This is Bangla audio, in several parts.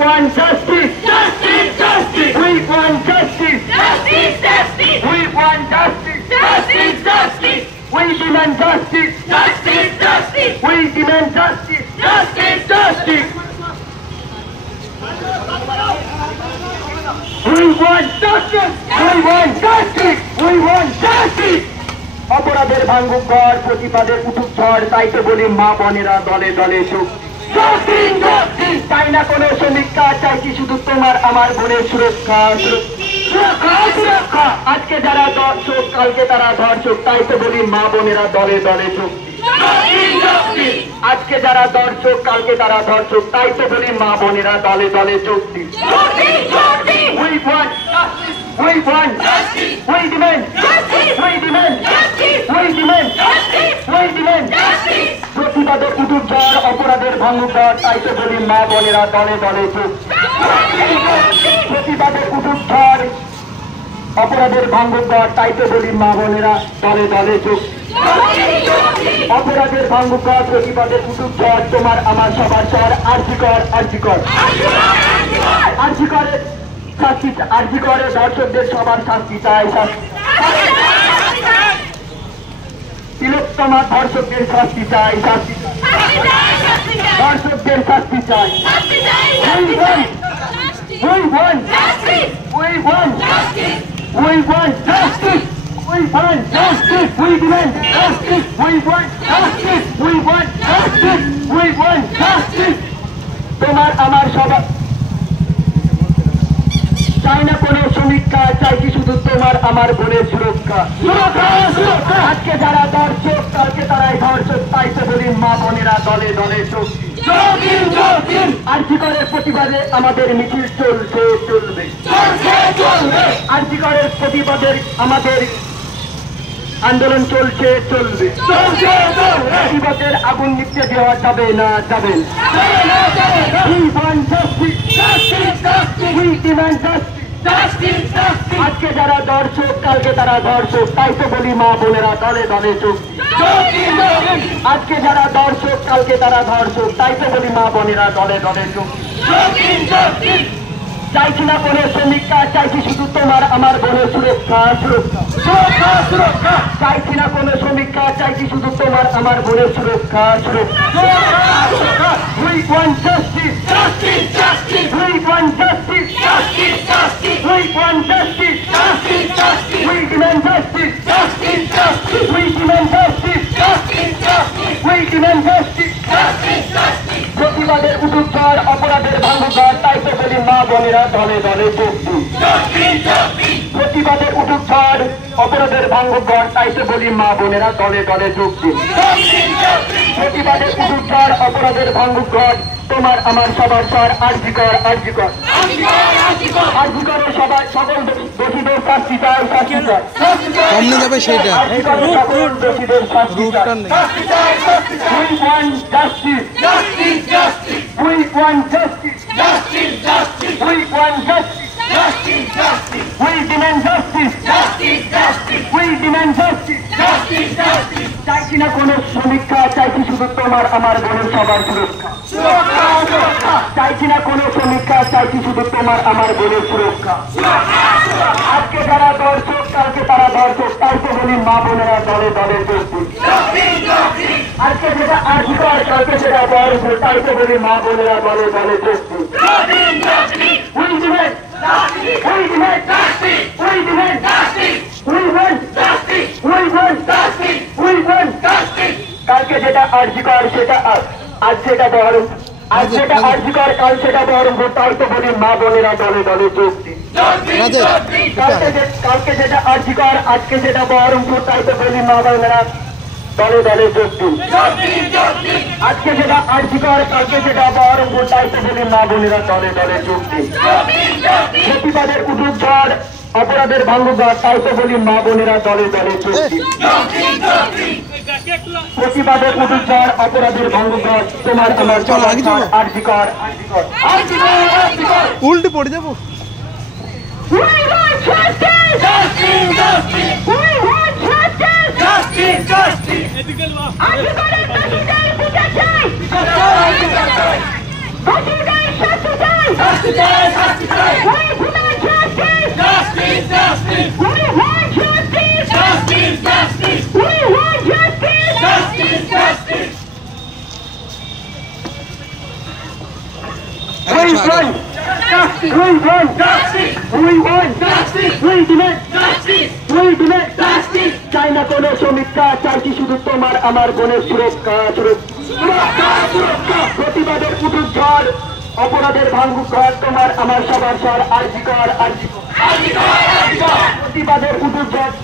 want justice. Justice, justice. We want justice. Justice, justice. We want justice. Justice, justice. We demand justice. Justice, justice. We demand justice. Justice, justice. We want justice. We want justice. We want justice. অপরাধের ভাঙুক ঘর, প্রতিবাদের উঠুক ঝড়, তাই তো বলি মা বোনেরা দলে দলে চুপ। চাই না কোনো সমীক্ষা, চাইছি শুধু তোমার আমার বোনের সুরক্ষা। সুরক্ষা আজকে যারা দর্শক কালকে তারা ধর্ষক, তাই তো বলি মা বোনেরা দলে দলে চুপ। আজকে যারা দর্শক কালকে তারা ধর্ষক, তাই তো বলি মা বোনেরা দলে দলে চুক্তি। We want justice. We want justice. We demand justice. We demand justice. We demand justice. We demand justice. প্রতিবাদের উঠুক ঝড়, অপরাধের ভাঙুক ঘর, তাই তো বলি মা বোনেরা দলে দলে চুপ। প্রতিবাদের উঠুক ঝড়, অপরাধের ভাঙুক ঘর, তাই তো বলি মা বোনেরা দলে দলে চুপ। অপরাধের ভাঙুক ঘর, প্রতিবাদের উঠুক ঝড়, তোমার আমার সবার স্বর। আরজি কর, আরজি কর, আরজি করের শাস্তি, আরজি করে দর্শকদের সবার শাস্তি চাই। তিলোত্তমা ধর্ষকদের শাস্তি চাই, শাস্তি দর্শকদের শাস্তি চাই। We want justice. We want justice. We want justice. We want justice. We demand justice. We want justice. We want justice. We want justice. তোমার আমার সবার চাই না কোনো সমীক্ষা, চাইছি শুধু তোমার আমার বোনের সুরক্ষা। আজকে যারা দর্শক কালকে তারাই ধর্ষক, তাই তো বলি মা বোনেরা দলে দলে শক্তি। আরজি করের প্রতিবাদে আমাদের মিছিল চলছে, চলবে। আরজি করের প্রতিবাদের আমাদের আন্দোলন চলছে, চলবে। প্রতিবাদের আগুন নিতে দেওয়া যাবে না, যাবে না। We want justice. Justice, justice. We demand justice. Justice, justice. আজকে যারা দর্শক কালকে তারা ধর্ষক, তাই তো বলি মা বোনেরা দলে দলে চুপ। আজকে যারা দর্শক কালকে তারা ধর্ষক, তাই তো বলি মা বোনেরা দলে দলে চুপ। চাইছি না কোনো সমীক্ষা, চাইছি শুধু তোমার আমার বোনের সুরক্ষা। সুরক্ষা, সুরক্ষা চাইছি না কোনো সমীক্ষা, চাইছি শুধু তোমার আমার বোনের সুরক্ষা। সুরক্ষা। We want justice. Justice, justice. We want justice. Justice, justice. We want justice. Justice, justice. We demand justice. Justice, justice. We demand justice. Justice, justice. We demand justice. Justice, justice. প্রতিবাদের উঠুক ঝড়, অপরাধের ভাঙুক ঘর, তাই তো বলি মা বোনেরা দলে দলে চুক্তি। প্রতিবাদের উঠুক ঝড়, অপরাধের ভাঙুক ঘর, তাই তো বলি মা বোনেরা দলে দলে চুক্তি। প্রতিবাদের উঠুক ঝড়, অপরাধের ভাঙুক ঘর, তোমার আমার সবার স্বর। আরজি কর, আরজি কর, আরজি করের সবাই সকল দোষীদের শাস্তি চাই, শাস্তি চাই। সামনে যাবে সেটা সকল দোষীদের শাস্তি চাই। We want justice. Justice, justice. We want justice. Justice, justice. We want justice. Justice, justice. We demand justice. Justice, justice. We demand justice. Justice, justice. চাইছি না কোনো সমীক্ষা, চাইছি শুধু তোমার আমার বোনের সবার সুরক্ষা। সুরক্ষা। চাইছি না কোনো সমীক্ষা, চাইছি শুধু তোমার আমার বোনের সুরক্ষা। আজকে যারা দর্শক কালকে তারা ধর্ষক, তাই তো বলি মা বোনেরা দলে দলে চলছে। আজকে যেটা আরজি কর কালকে সেটা বরফ, তাই তো বলি মা বোনেরা দলে দলে চলছে। We demand justice. We demand justice. We demand justice. We want justice. We want justice. We want justice. কালকে যেটা আরজি কর সেটা আজ সেটা বরফ, আজ যেটা আরজি কর কাল সেটা বরফ, তাই তো বলি মা বোনেরা দলে দলে চলছে। কালকে যেটা আরজি কর আজকে যেটা বহরমপুর, তাই তো বলি মা বোনেরা দলে দলে যোগ দিন। আজকে যেটা আরজি কর কালকে যেটা বহরমপুর, তাই তো বলি মা বোনেরা দলে দলে যোগ দিন। প্রতিবাদের উঠুক ঝড়, অপরাধের ভাঙুক ঘর, তাই তো বলি মা বোনেরা দলে দলে যোগ দিন। প্রতিবাদের উঠুক ঝড়, অপরাধের ভাঙুক ঘর, তোমার আমার আরজি কর, উল্টে পড়ে যাবো। We want justice! Justice! Justice! We want justice! Justice! Justice! আজীবনের দোষীদের বিচার চাই! দোষীদের শাস্তি চাই! শাস্তি চাই শাস্তি চাই justice justice we want justice justice justice we want justice justice justice we want justice we want justice we demand justice we demand justice চাই না কোনো সমীক্ষা চাইছি শুধু তোমার আমার বোনের সুরক্ষা সুরক্ষা সুরক্ষা প্রতিবাদের উঠুক ঝড় অপরাধের ভাঙুক ঘর তোমার আমার সবার স্বর আরজি কর প্রতিবাদের উঠুক ঝড়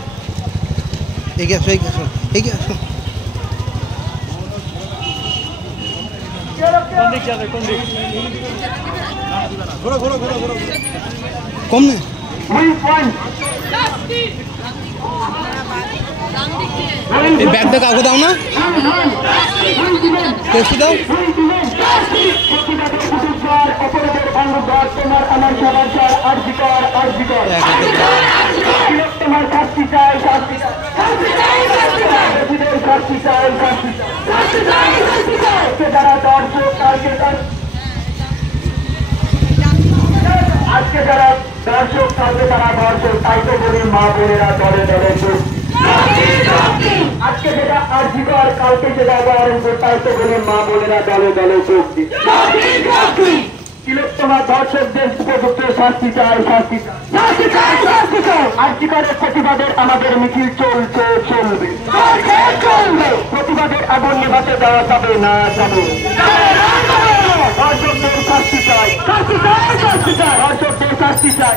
কম নেই এই ব্যাগটা কাউকে দাও না কেসে দাও অপরাধের ভাঙুক ঘর তোমার আমার সবার স্বর আরজি কর তোমার শাস্তি চাই শাস্তি যারা দর্শক আজকে যারা দর্শক কালকে তারা দর্শক তাই তো বলি মা বোনেরা দলে দলে আজকে যেটা আরজি কর কালকে যেটা বরঞ্চর তাই তো বলি মা বোনেরা দলে দলে যোগ তোমার দর্শকদের উপযুক্ত শাস্তি চাই আরজি করের প্রতিবাদের আমাদের মিছিল চলবে প্রতিবাদের আগুন নেভাতে দেওয়া যাবে না দর্শকদের শাস্তি চাই দর্শকদের শাস্তি চাই